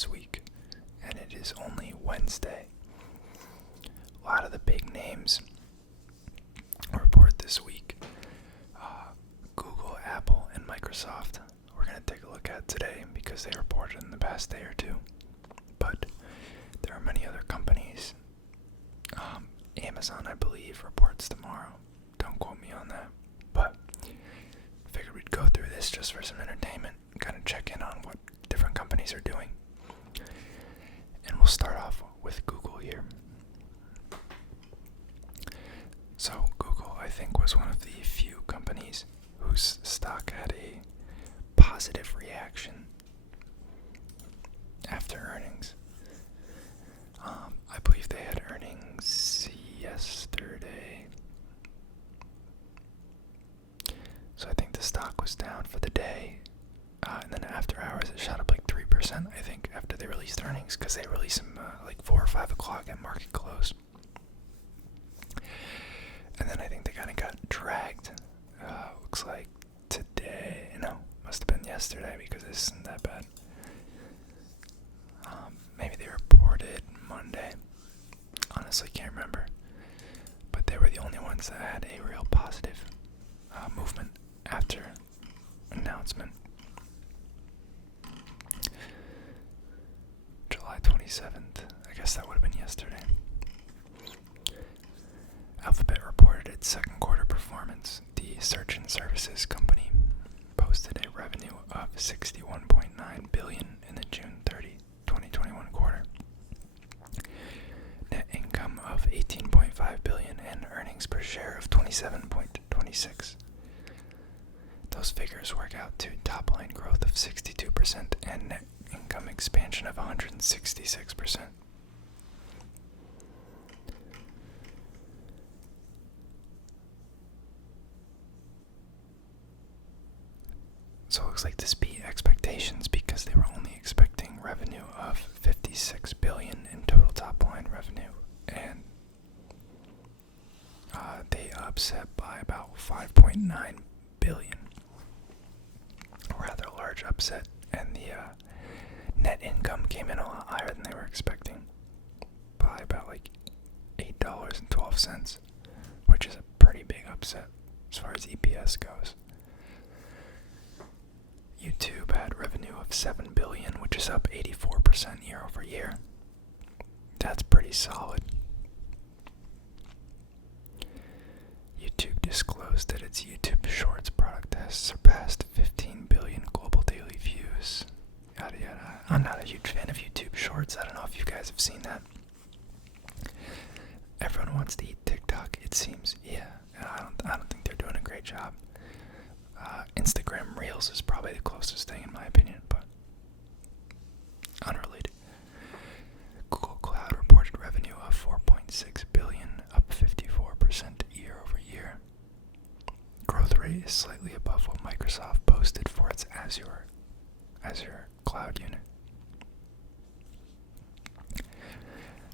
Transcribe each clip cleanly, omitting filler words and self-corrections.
this week, and it is only Wednesday. A lot of the big names report this week. Google, Apple, and Microsoft we're going to take a look at today because they reported in the past day or two. But there are many other companies. Amazon, I believe, reports tomorrow. Don't quote me on that. But figured we'd go through this just for some entertainment, kind of check in on what different companies are doing. And we'll start off with Google here. So Google, I think, was one of the few companies whose stock had a positive reaction after earnings. I believe they had earnings yesterday. So I think the stock was down for the day. And then after hours, it shot up like 3%, I think, after they released earnings, because they released them like 4 or 5 o'clock at market close. And then I think they kind of got dragged. Looks like today. No, must have been yesterday because this isn't that bad. Maybe they reported Monday. Honestly, can't remember. But they were the only ones that had a real positive movement after announcement. July 27th. I guess that would have been yesterday. Alphabet reported its second quarter performance. The search and services company posted a revenue of $61.9 billion in the June 30, 2021 quarter. Net income of $18.5 billion and earnings per share of 27.26. Those figures work out to top line growth of 62% and net income expansion of 166%. So it looks like this beat expectations because they were only expecting revenue of $56 billion in total top line revenue, and they upset by about $5.9 billion. A rather large upset, and the net income came in a lot higher than they were expecting by about like $8.12, which is a pretty big upset as far as EPS goes. YouTube had revenue of $7 billion, which is up 84% year over year. That's pretty solid. YouTube disclosed that its YouTube Shorts product has surpassed 15 billion global daily views. Yada yada. I'm not a huge fan of YouTube Shorts. I don't know if you guys have seen that. Everyone wants to eat TikTok, it seems. Yeah, I don't think they're doing a great job. Instagram Reels is probably the closest thing in my opinion, but unrelated. Google Cloud reported revenue of $4.6 billion, up 54% year over year. Growth rate is slightly above what Microsoft posted for its Azure cloud unit.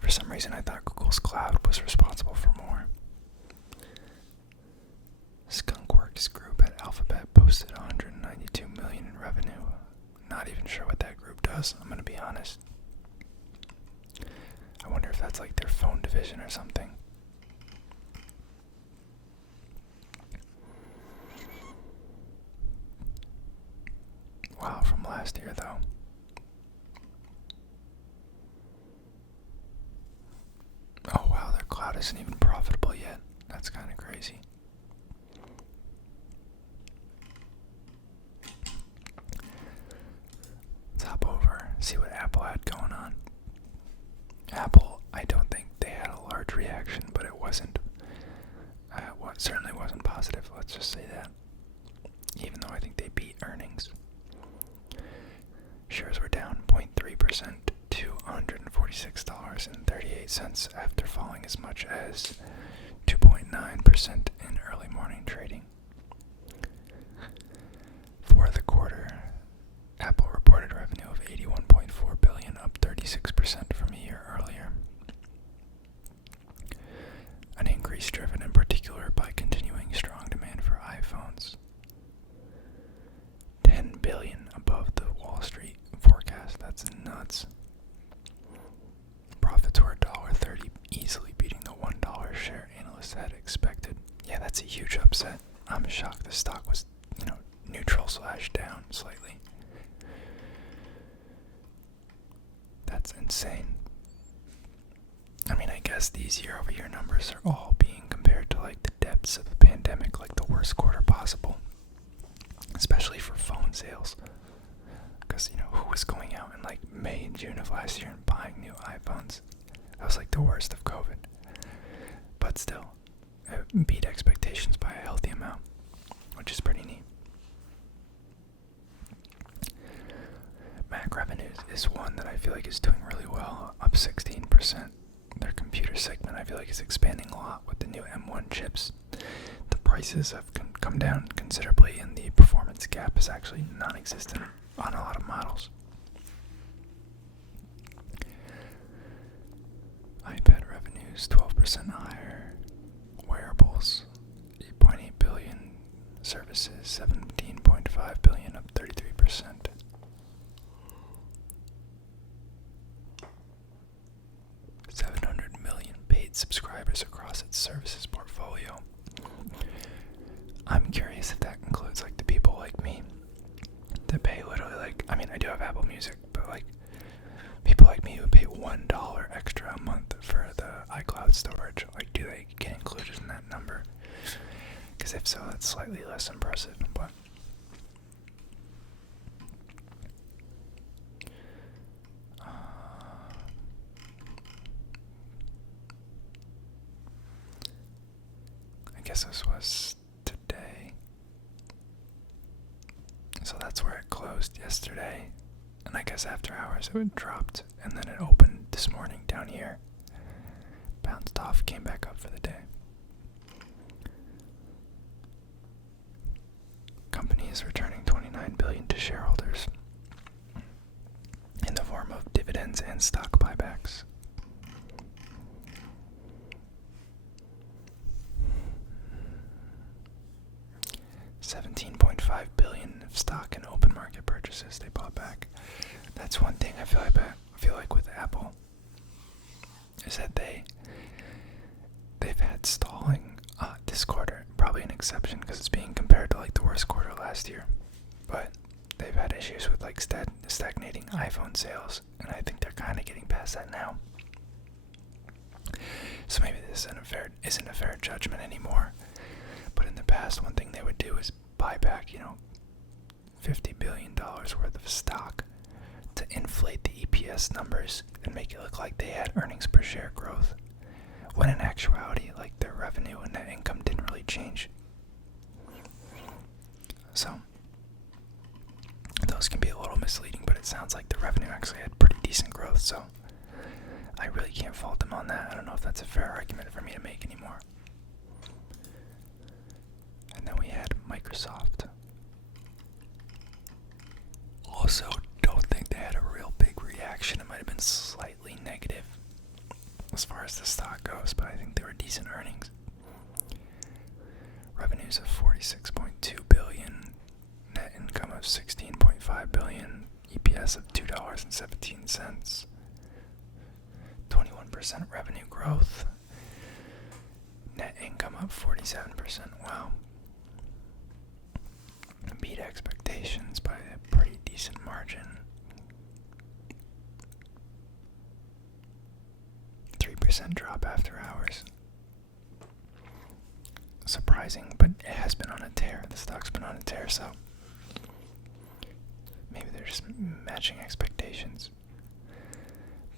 For some reason, I thought Google's cloud was responsible for more. Skunkworks Group at Alphabet posted $192 million in revenue. Not even sure what that group does, I'm going to be honest. I wonder if that's like their phone division or something. Wow, from last year though. Oh wow, their cloud isn't even profitable yet. That's kind of crazy. Hop over, see what Apple had going on. Apple, I don't think they had a large reaction, but it wasn't. Certainly wasn't positive, let's just say that. Even though I think they beat earnings. Shares were down 0.3% to $146.38 after falling as much as 2.9% in early morning trading. For the quarter, Apple reported revenue of $81.4 billion, up 36% from a year earlier. An increase driven in particular by continuing strong demand for iPhones. $10 billion above the Wall Street forecast. That's nuts. numbers are all being compared to like the depths of the pandemic, like the worst quarter possible, especially for phone sales. Because, who was going out in like May and June of last year and buying new iPhones? That was like the worst of COVID. But still, it beat expectations by a healthy amount, which is pretty neat. Mac revenues is one that I feel like is doing really well, up 16%. Their computer segment, I feel like, is expanding a lot with the new M1 chips. The prices have come down considerably, and the performance gap is actually non-existent on a lot of models. iPad revenues 12% higher. Wearables 8.8 billion. Services 17.5 billion, up 33%. Subscribers across its services portfolio. I'm curious if that includes like the people like me that pay literally like, I do have Apple Music, but like people like me who pay $1 extra a month for the iCloud storage, like do they get included in that number? Because if so, that's slightly less impressive, but I guess this was today. So that's where it closed yesterday. And I guess after hours it dropped. And then it opened this morning down here. Bounced off, came back up for the day. Company is returning $29 billion to shareholders in the form of dividends and stock buybacks. $17.5 billion of stock in open market purchases they bought back. That's one thing I feel like with Apple is that they've had stalling this quarter. Probably an exception because it's being compared to like the worst quarter last year. But they've had issues with like stagnating iPhone sales, and I think they're kind of getting past that now. So maybe this isn't a fair judgment anymore. But in the past, one thing they would do is buy back, $50 billion worth of stock to inflate the EPS numbers and make it look like they had earnings per share growth, when in actuality, like their revenue and net income didn't really change. So those can be a little misleading, but it sounds like the revenue actually had pretty decent growth, so I really can't fault them on that. I don't know if that's a fair argument for me to make anymore. And then we had Microsoft. Also, don't think they had a real big reaction. It might have been slightly negative as far as the stock goes, but I think they were decent earnings. Revenues of $46.2 billion, net income of $16.5 billion, EPS of $2.17, 21% revenue growth, net income up 47%. Wow. Beat expectations by a pretty decent margin. 3% drop after hours. Surprising, but it has been on a tear. The stock's been on a tear, so maybe they're just matching expectations.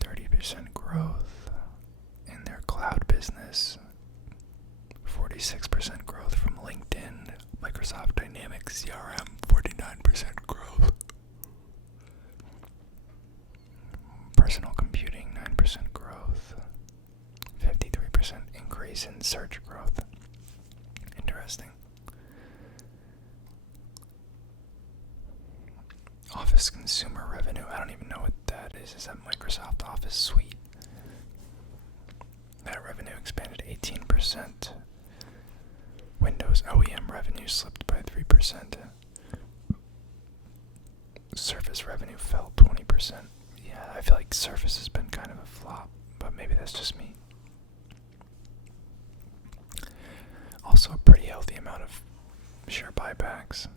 30% growth in their cloud business. 46% growth from LinkedIn. Microsoft Dynamics CRM, 49% growth. Personal computing, 9% growth. 53% increase in search growth. Interesting. Office consumer revenue, I don't even know what that is. Is that Microsoft Office Suite? That revenue expanded 18%. Windows OEM revenue slipped by 3%. Surface revenue fell 20%. Yeah, I feel like Surface has been kind of a flop, but maybe that's just me. Also a pretty healthy amount of share buybacks.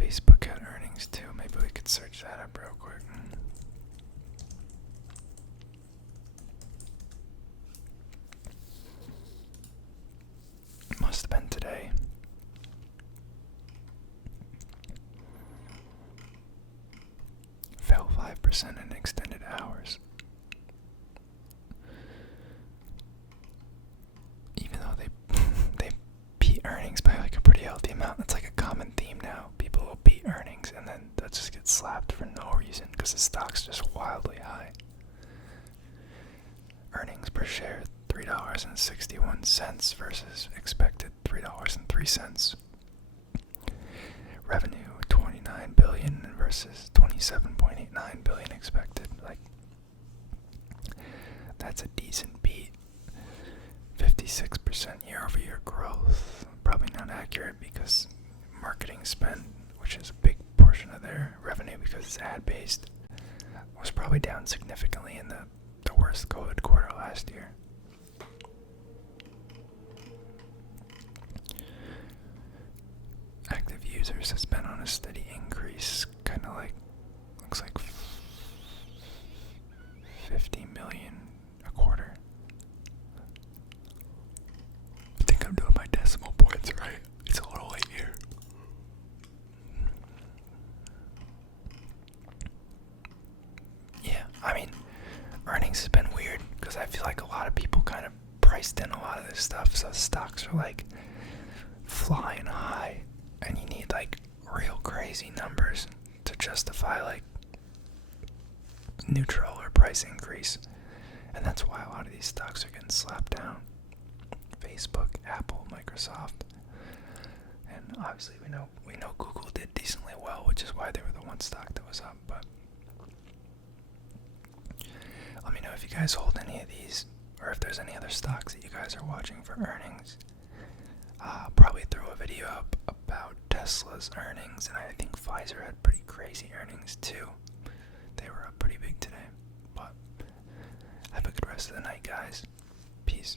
Facebook had earnings too. Maybe we could search that up real quick. Must have been today. Fell 5% in extended hours. Even though they beat earnings by like a pretty healthy amount. That's like a common theme now. People will beat earnings and then they'll just get slapped for no reason because the stock's just wildly high. Earnings per share $3.61 versus expected $3.03. Revenue $29 billion versus $27.89 billion expected. Like, that's a decent beat. 56% year-over-year growth. Probably not accurate because marketing spend, which is a big portion of their revenue because it's ad-based, was probably down significantly in the worst COVID quarter last year. Active users has been on a steady increase, kind of like, looks like 50 million a quarter. I think I'm doing my decimal points right. It's a little late here. Yeah, I mean, earnings has been weird because I feel like a lot of people kind of priced in a lot of this stuff, so stocks are like flying high, and you need like real crazy numbers to justify like neutral or price increase, and that's why a lot of these stocks are getting slapped down. Facebook, Apple, Microsoft, and obviously we know Google did decently well, which is why they were the one stock that was up. But let me know if you guys hold any of these, or if there's any other stocks that you guys are watching for earnings. Probably throw a video up about Tesla's earnings, and I think Pfizer had pretty crazy earnings too. They were up pretty big today. But have a good rest of the night, guys. Peace.